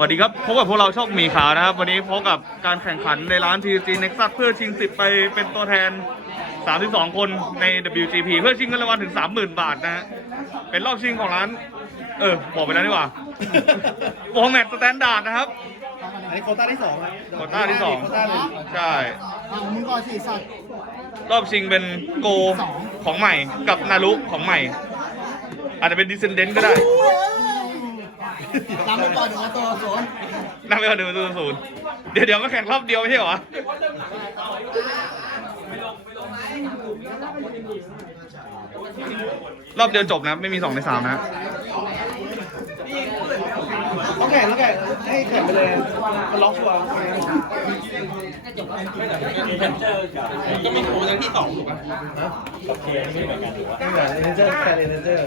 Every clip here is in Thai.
วัสดีครับพบกับพวกเราช่องหมีขาวนะครับ วันนี้พบกับการแข่งขันในร้าน TG Nexus เพื่อชิงสิทธิ์ไปเป็นตัวแทน 32 คนใน WGP เพื่อชิงเงินรางวัลถึง 30,000 บาทนะฮะเป็นรอบชิงของร้าน เออ บอกไปแล้วนี่หว่าโฟร์แมตสแตนดาร์ดนะครับ อันนี้โควต้าที่สองครับโควต้าที่สอง โควต้าหนึ่งใช่ อะมึงก่อนสิสัตว์รอบชิงเป็นโกของใหม่กับนารุของใหม่ อาจจะเป็นดิเซนเดนก็ได้ต นำไปก่อนเดี๋ยวมาตัวศูนนั่งไปก่อนหนึ่งตัวศูนย์เดี๋ยวเดี๋ยวมาแข่งรอบเดียวไม่ใช่เหรอรอบเดียวจบนะ ไม่มีสองในสามนะ ต้องแข่งต้องแข่งให้แข่งไปเลยมันล็อกชัวก็ไมีครูทั้งที่สองถูกป่ะโอเคไม่เหมือนกันถูกป่ะไม่เหมือนเรนเจอร์แข่เรนเจอร์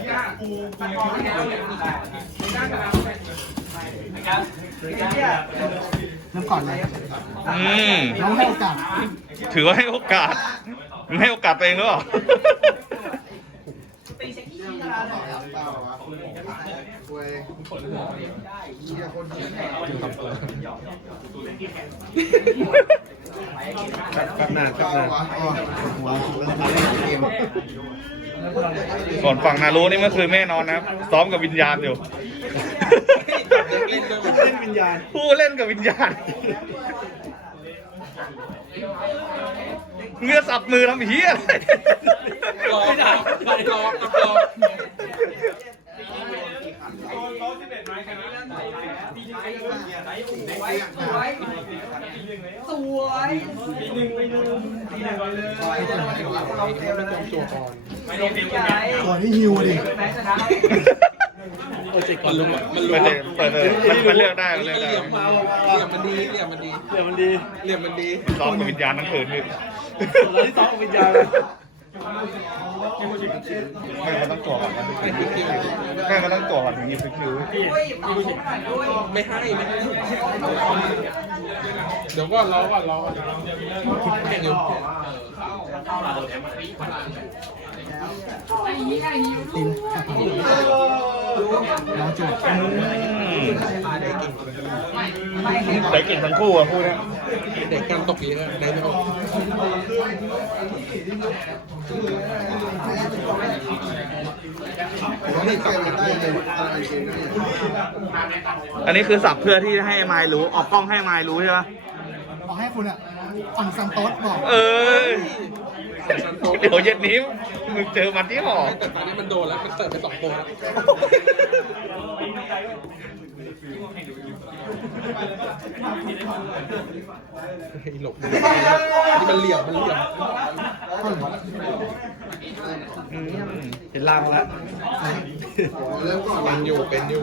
น้ำก่อนเลยอืมน้องให้โอกาสถือว่าให้โอกาสให้โอกาสตัวเองหรือเปล่ากับนา นกับนานหัวแล้วทำให้เกมส่วนฝั่งนารุนี่เมื่อคืนแม่นอนนะครับ ซ้อมกับวิญญาณอยู่เล่นวิญญาณผู้เล่นกับวิญญาณเงือสับมือทำเฮียอะไรรอรอ รอรอตัวที่ฮิวดิโปรเจกต์ก่มัอนนลรู้งมันรู้เปิดเลยเปิดเลยมันมันเลือกได้มันเลือกได้ลี่ยมมาเหลี่ยมมันดีเหลี่ยมมันดีเดี๋ยวมันดีเหลี่ยมมันดีซ้อมกับวิญญาณทั้งคืนนี่เราที่ซ้อมกับวิญญาณ เลยไม่มันต้องตัวก่อนมันไม่คิวคิวไม่มันต้องตัวก่อนถึงยิบคิวไม่ให้ไม่ให้เดี๋ยวก็รอก่อนรอก่อนแค่นี้ตินน้องจุดได้เก่งทั้งคู่อะคู่เนี้ย เด็กกันตกเยอะได้ไม่ออกนี่ตัดกันได้เลยอันนี้คือสับเพื่อที่ให้ไมล์รู้ ออกกล้องให้ไมล์รู้ใช่ปะบอกให้คุณอะอ่อนซันโต๊ดบอก เออ เดี๋ยวเย็นนี้มึงเจอมันที่หอแต่ตอนนี้มันโดนแล้ว มันเสิร์ฟไปสองตัวแล้วหลบนี่มันเหลี่ยมมันเหลี่ยมอืมเห็นลางแล้วเป็นอยู่เป็นอยู่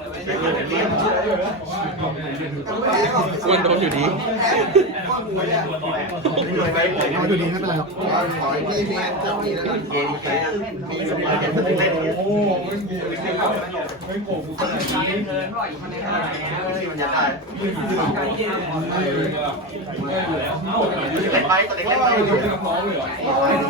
รโดนอยู่ดีเอาอยู่ดีไม่เป็นไรหรอกเห็นไม่สามวันเอเล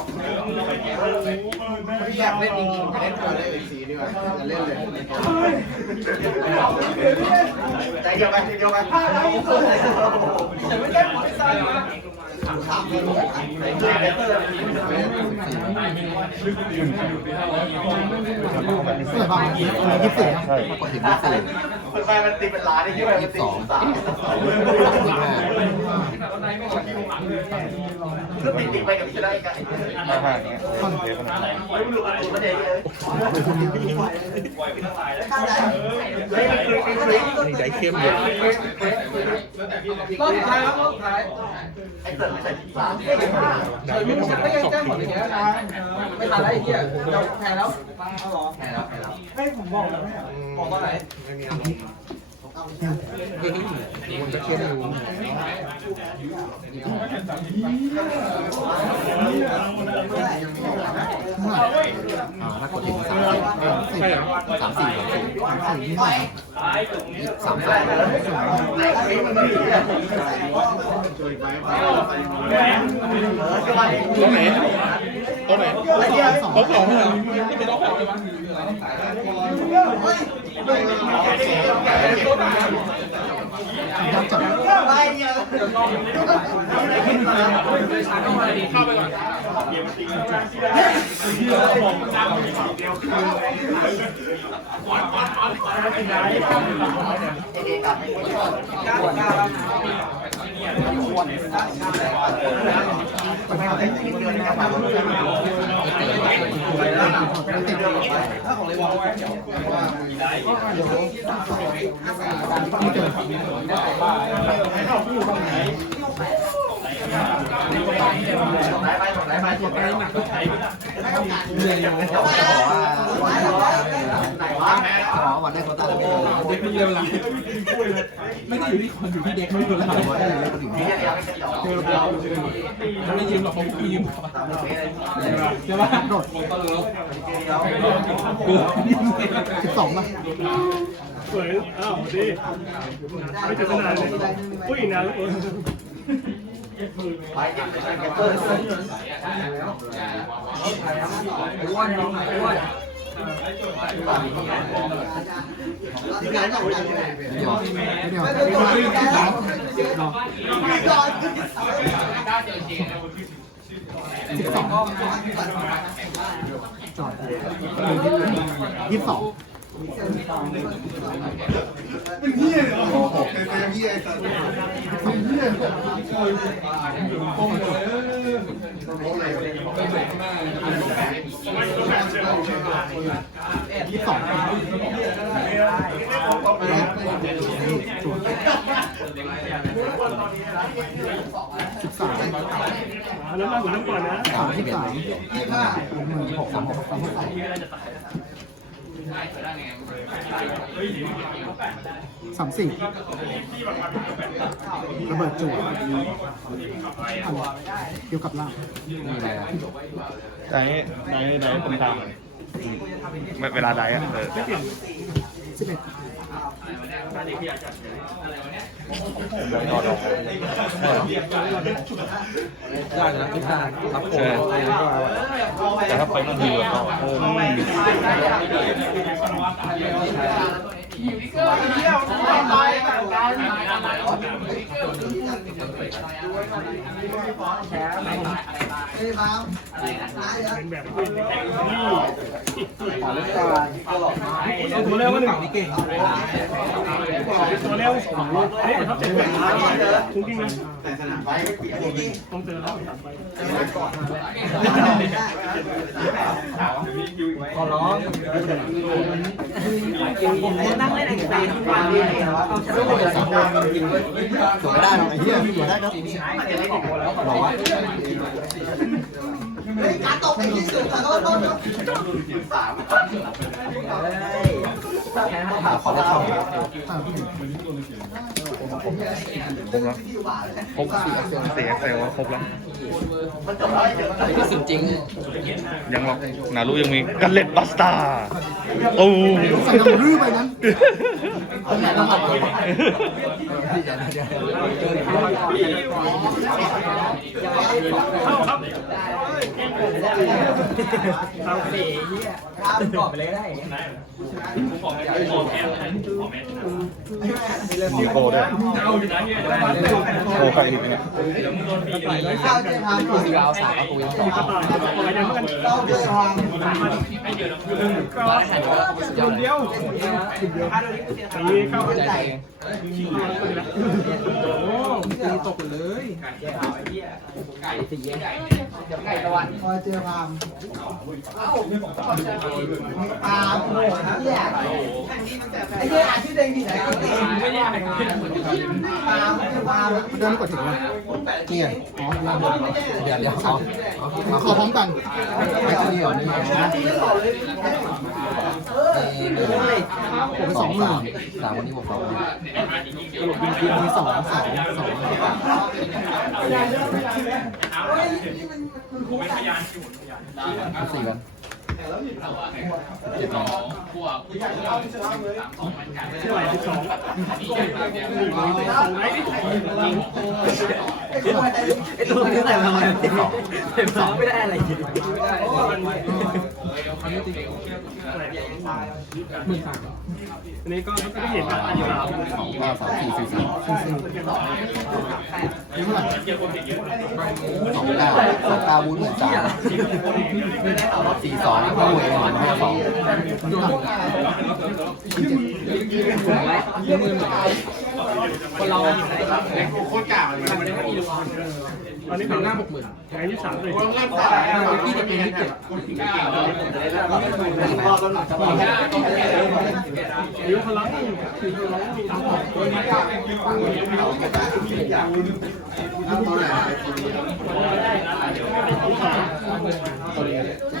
ไม่อยากเล่นจริงๆเล่นตัวเล่นสีดีกว่าจะเล่นเลยใจเดียวกันใจเดียวกันเสือบ้างยี่สิบสี่นะใช่กดถึงยี่สิบมันไปมันตีเป็นล้านได้ที่ไปมันตีสาม ก็ติดติดไปกับพี่จะได้กันมาหาอย่างเงี้ยไม่รู้อะไรเด็นเลยเฮ้ยมันคือเป็นเรื่องใจเข้มเลยรอบสุดท้ายครับรอบสุดท้ายไอ้เติร์ดไม่ใส่สามเดี๋ยวมึงไม่ยังแจ้งผลอย่างเงี้ยนะไม่ทันแล้วไอ้เหี้ยเราแพ้แล้วเอาหรอแพ้แล้วแพ้แล้วให้ผมบอกแล้วไม่บอกตอนไหน มันจะเข้มอยู่อ่าถ้ากดถึงสามใช่เหรอสามสี่สามสี่ที่ไหนสามสามตัวไหนตัวไหนตัวสองเหรอที่เป็นตัวสองเลยวะ จับอ๋อวันได้โค ต้าแล้วไม่ได้ ไม่ได้อยู่ที่คนอยู่ที่เด็กไม่รู้ละวันได้เลยถึงเจอเรามันไม่ยืมหรอกผมยืมใช่ปะโดดกูสิบสองป่ะสวยอ้าวดีไม่เจอกันานเลยผู้หญิงนานแล้ว ไปกันไปกันเปิดเลยอ้วนน้องอ้วนทีมงานก็ไม่ได้เดี๋ยวเดี๋ยวเดี๋ยวสิบสอง จอดยี่สิบสองเป็นเฮียเลยโอ้โหเป็นเฮียสัตว์โอ้โหยี่สองสิบสามแล้วมาหุ่นน้ำก่อนนะสามสิบสามยี่ห้าหนึ่งหกสามหกสามหก สามสามสี่ระเบิดจุ่มเกี่ยวกับล่างไหนไหนไหนผมทำเวลาใดอะเออสิบเอ็ด ได้นะทุกท่านรับผมแต่ถ้าไปมันดีแล้วก็ ตัวเร็วมาหนึ่งนี่เก่งตัวเร็วเฮ้ยเขาเจ็บแบบจริงๆนะต้องเจอแล้วตัดไปขอร้องนั่งเล่นไอ้สามวันนี้เอาชนะสู้กับสองคนสวยได้หรอไอ้เหี้ยสวยได้เนาะบอกว่าการตกในที่สุดแล้วก็ต้องขอรับเขา ครบแล้วครบเสียเซลครบแล้วที่สุดจริง ยังหรอกนารุยังมีกันเล็ดบัสตาโอ้ใส่น้ำรื้อไปนั้นตรงไหนน้ำมันมีโคด้วยโคใครอีกเนี่ยข้าวเจ๊พามก่อนเอาสามเอาตัวยังสองอะไรกันเมื่อกันข้าวเจ๊พามคนเดียวตีเข้าใจโอ้ตีตกไปเลยข้าวเจ๊พามปาโอ้โหเนี่ยไอ้เหี้ยอาชื่อเด้งที่ไหนก็เองไม่ได้เดินกดถึงนะนี่ไงอ๋อเดี๋ยวเดี๋ยวเอขอพร้อมกันไอ้ที่เหรอนี่นะผมสองสามสามวันนี้ผมสองมีสองสองสองสี่กัน เจ็ดนอนเท่าไหร่สิบสองไอ้ตัวไอ้ตัวนี้ใส่มาเต็มเต็มสองไม่ได้อะไรจริงอันนี้ก็ก็เห็นแบบอันนี้สามสองเก้าสามสี่สี่สี่นี่เท่าไหร่สองเก้าสองเก้าวุ้นเหมือนสามสี่สองก็เวหนึ่งห้าสองคนเราโคตรกล่าวเลยมันไม่มีรูอันนี้หสามน้าหกหมื่นอันนี้สามเลยพี่จะเป็นยี่สิบเจ็ดอายุพลังสามสอง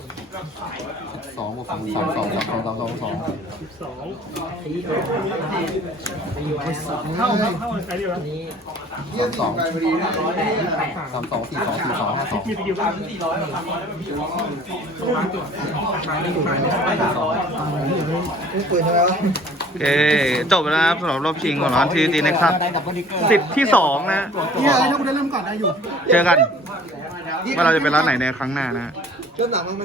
สองบวกสองสองสองสองสองสองสองสิบสองเข้าเข้าใครดีวะเยี่ยมสิบไปพอดีนะสามสองสี่สองสี่สองห้าสองมีสกิลกันปืนทำไมวโอเคจบแล้วครับสำหรับรอบชิงของร้านทีจีน็กซัสสิบที่สองนะเนี่ยถ้าคุณได้เริ่มก่อนได้อยู่ เจอกันว่าเราจะเป็นร้านไหนในครั้งหน้านะเริ่มหนังบ้างไหม